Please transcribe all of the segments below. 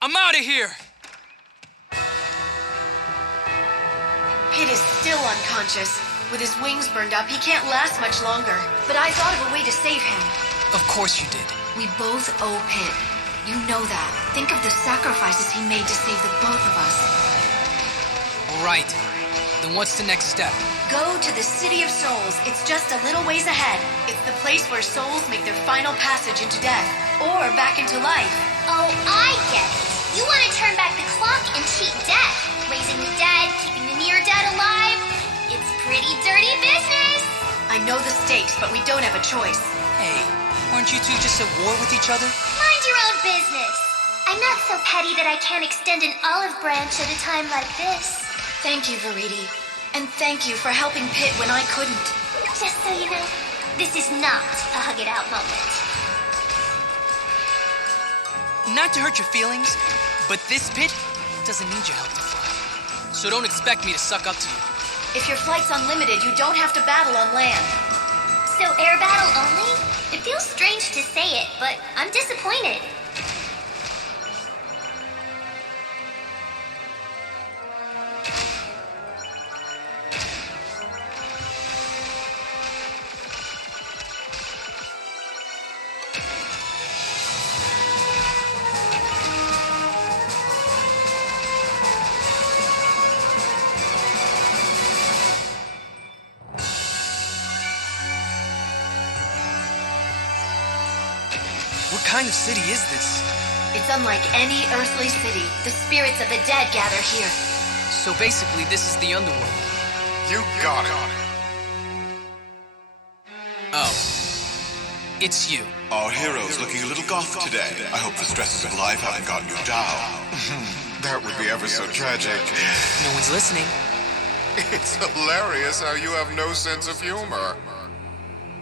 I'm out of here! Pit is still unconscious. With his wings burned up, he can't last much longer. But I thought of a way to save him. Of course you did. We both owe Pit. You know that. Think of the sacrifices he made to save the both of us. All right. Then what's the next step? Go to the City of Souls. It's just a little ways ahead. It's the place where souls make their final passage into death. Or back into life. Oh, I get it. You want to turn back the clock and cheat death. Raising the dead, keeping the near-dead alive. It's pretty dirty business. I know the stakes, but we don't have a choice. Hey, weren't you two just at war with each other? Mind your own business. I'm not so petty that I can't extend an olive branch at a time like this. Thank you, Verity. And thank you for helping Pit when I couldn't. Just so you know, this is not a hug-it-out moment. Not to hurt your feelings, but this Pit doesn't need your help to fly. So don't expect me to suck up to you. If your flight's unlimited, you don't have to battle on land. So air battle only? It feels strange to say it, but I'm disappointed. What kind of city is this? It's unlike any earthly city. The spirits of the dead gather here. So basically, this is the underworld. You got it. Oh. It's you. Our hero's looking a little goth today. I hope the stresses of life haven't gotten you down. That would be ever so tragic. No one's listening. It's hilarious how you have no sense of humor.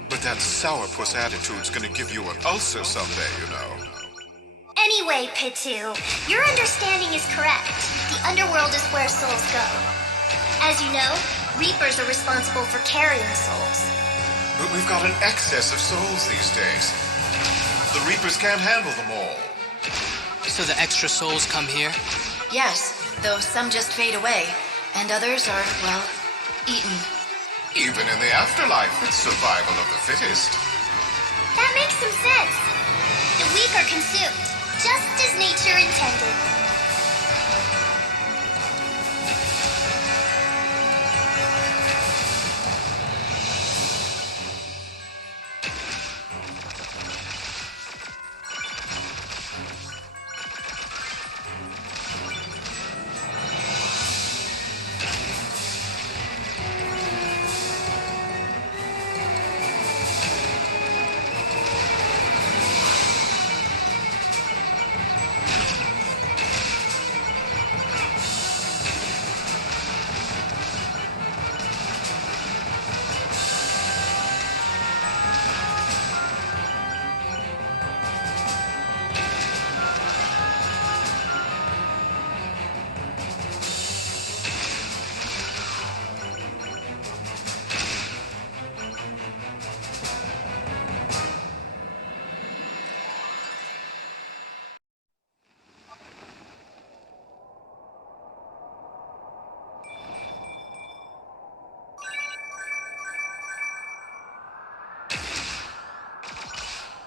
But that sourpuss attitude's gonna give you an ulcer someday, you know. Anyway, Pitu, your understanding is correct. The underworld is where souls go. As you know, Reapers are responsible for carrying souls. But we've got an excess of souls these days. The Reapers can't handle them all. So the extra souls come here? Yes, though some just fade away. And others are, well, eaten. Even in the afterlife, it's survival of the fittest. That makes some sense. The weak are consumed, just as nature intended.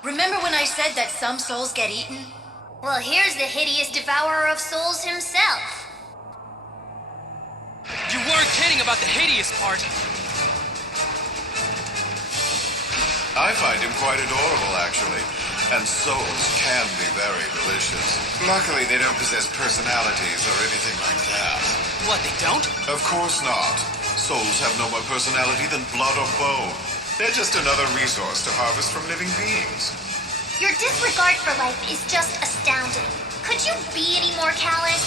Remember when I said that some souls get eaten? Well, here's the hideous devourer of souls himself. You weren't kidding about the hideous part. I find him quite adorable, actually. And souls can be very delicious. Luckily, they don't possess personalities or anything like that. What, they don't? Of course not. Souls have no more personality than blood or bone. They're just another resource to harvest from living beings. Your disregard for life is just astounding. Could you be any more callous?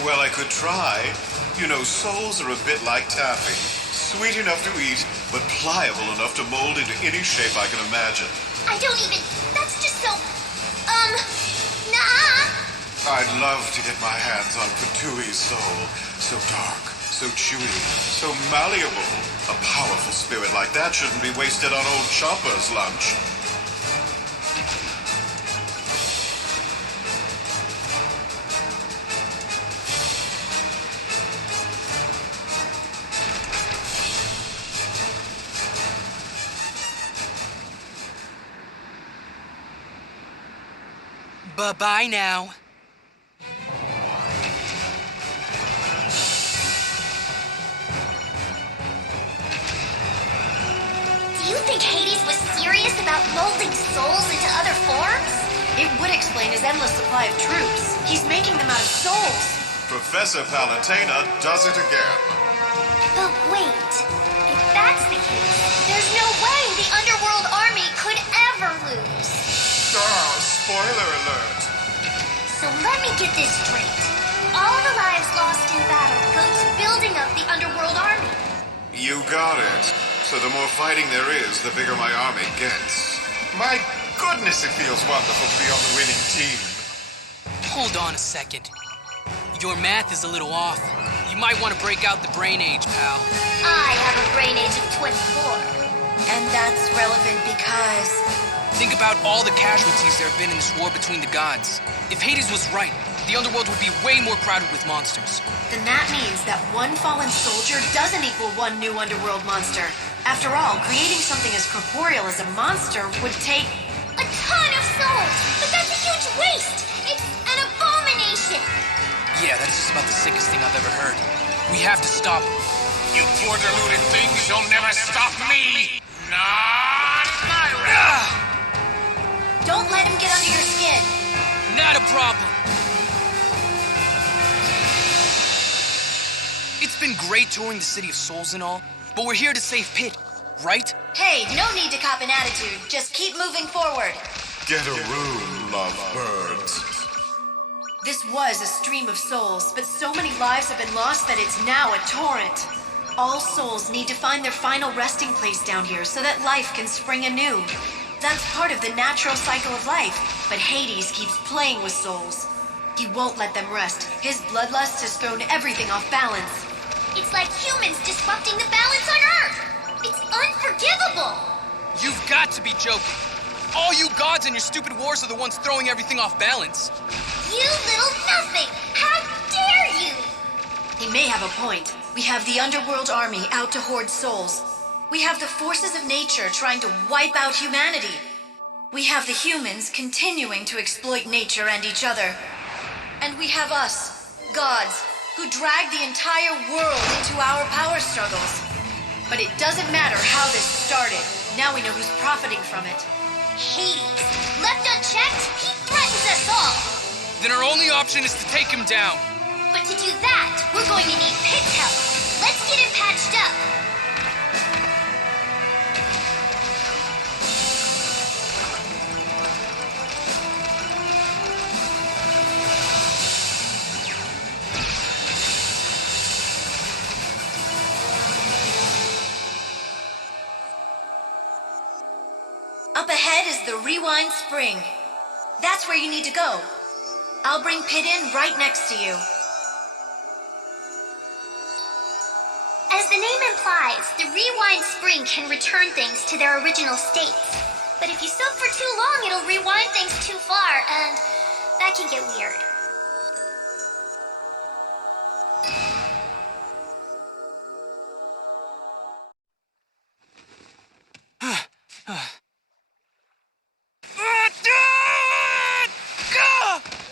Well, I could try. You know, souls are a bit like taffy. Sweet enough to eat, but pliable enough to mold into any shape I can imagine. I don't even... That's just so... Nah. I'd love to get my hands on Patui's soul. So dark, so chewy, So malleable. A powerful spirit like that shouldn't be wasted on old Chopper's lunch. Bye-bye now. Do you think Hades was serious about molding souls into other forms? It would explain his endless supply of troops. He's making them out of souls. Professor Palutena does it again. But wait, if that's the case, there's no way the Underworld army could ever lose. Spoiler alert. So let me get this straight. All the lives lost in battle go to building up the Underworld army. You got it. So the more fighting there is, the bigger my army gets. My goodness, it feels wonderful to be on the winning team. Hold on a second. Your math is a little off. You might want to break out the brain age, pal. I have a brain age of 24. And that's relevant because... Think about all the casualties there have been in this war between the gods. If Hades was right, the Underworld would be way more crowded with monsters. Then that means that one fallen soldier doesn't equal one new Underworld monster. After all, creating something as corporeal as a monster would take... A ton of souls! But that's a huge waste! It's an abomination! Yeah, that's just about the sickest thing I've ever heard. We have to stop him. You poor deluded things, you'll never stop me! Not my way! Don't let him get under your skin. Not a problem. It's been great touring the City of Souls and all, but we're here to save Pit, right? Hey, no need to cop an attitude. Just keep moving forward. Get a room, lovebirds. This was a stream of souls, but so many lives have been lost that it's now a torrent. All souls need to find their final resting place down here so that life can spring anew. That's part of the natural cycle of life, but Hades keeps playing with souls. He won't let them rest. His bloodlust has thrown everything off balance. It's like humans disrupting the balance on Earth! It's unforgivable! You've got to be joking. All you gods and your stupid wars are the ones throwing everything off balance. You little nothing! How dare you! He may have a point. We have the Underworld army out to hoard souls. We have the forces of nature trying to wipe out humanity. We have the humans continuing to exploit nature and each other. And we have us, gods, who drag the entire world into our power struggles. But it doesn't matter how this started. Now we know who's profiting from it. Hades! Left unchecked, he threatens us all! Then our only option is to take him down. But to do that, we're going to need Pit's help. Let's get him patched up. Up ahead is the Rewind Spring. That's where you need to go. I'll bring Pit in right next to you. As the name implies, the Rewind Spring can return things to their original states. But if you soak for too long, it'll rewind things too far, and that can get weird.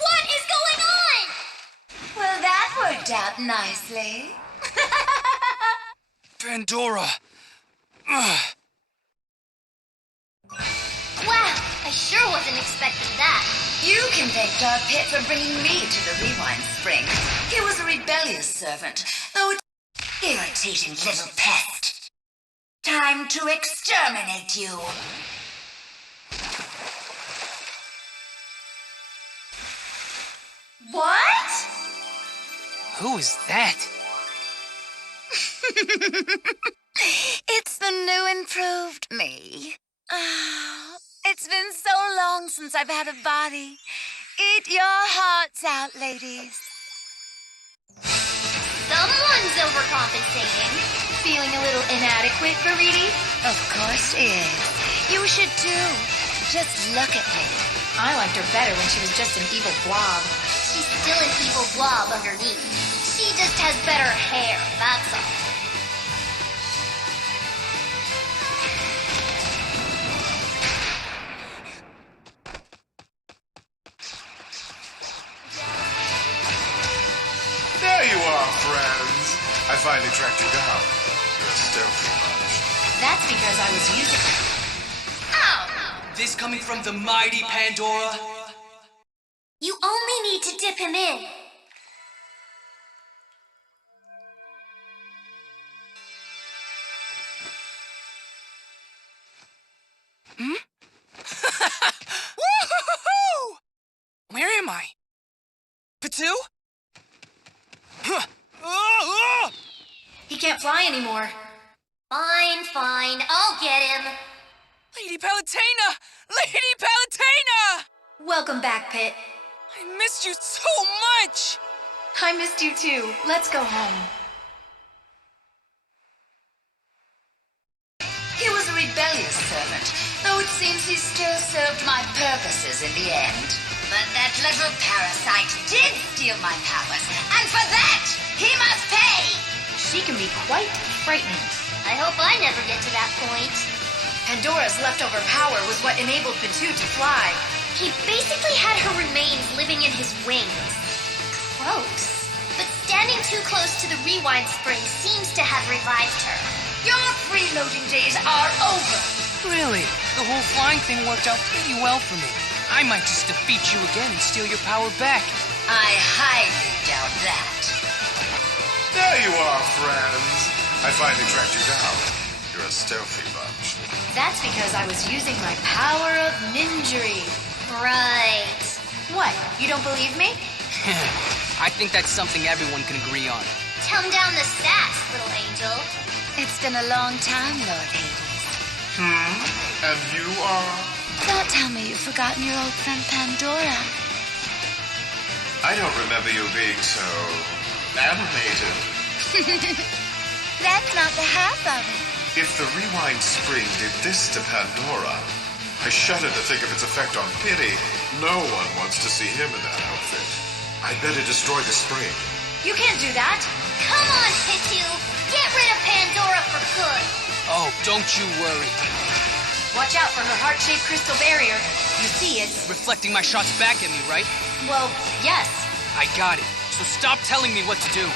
What is going on? Well, that worked out nicely. Pandora. Wow, I sure wasn't expecting that. You can thank Dark Pit for bringing me to the Rewind Spring. He was a rebellious servant, though an irritating little pest. Time to exterminate you. What? Who is that? It's the new improved me. Oh, it's been so long since I've had a body. Eat your hearts out, ladies. Someone's overcompensating. Feeling a little inadequate, Garidi? Of course is. You should too. Just look at me. I liked her better when she was just an evil blob. She's still an evil blob underneath. She just has better hair, that's all. are, friends. I finally tracked you down. You're a stealthy bunch. That's because I was using... This coming from the mighty Pandora? You only need to dip him in. Woo-hoo-hoo-hoo! Where am I? Patu? He can't fly anymore. Fine, I'll get him. Lady Palutena! Lady Palutena! Welcome back, Pit. I missed you so much! I missed you too. Let's go home. He was a rebellious servant, though it seems he still served my purposes in the end. But that little parasite did steal my powers, and for that, he must pay! She can be quite frightening. I hope I never get to that point. Pandora's leftover power was what enabled Patu to fly. He basically had her remains living in his wings. Gross. But standing too close to the rewind spring seems to have revived her. Your freeloading days are over! Really? The whole flying thing worked out pretty well for me. I might just defeat you again and steal your power back. I highly doubt that. There you are, friends. I finally tracked you down. You're a stealthy bunch. That's because I was using my power of ninjury. Right. What? You don't believe me? I think that's something everyone can agree on. Tone down the stats, little angel. It's been a long time, Lord Hades. And you are? Don't tell me you've forgotten your old friend Pandora. I don't remember you being so animated. That's not the half of it. If the rewind spring did this to Pandora, I shudder to think of its effect on Pity. No one wants to see him in that outfit. I'd better destroy the spring. You can't do that. Come on, Pitu. Get rid of Pandora for good. Oh, don't you worry. Watch out for her heart-shaped crystal barrier. You see it's... Reflecting my shots back at me, right? well, yes. I got it. So stop telling me what to do.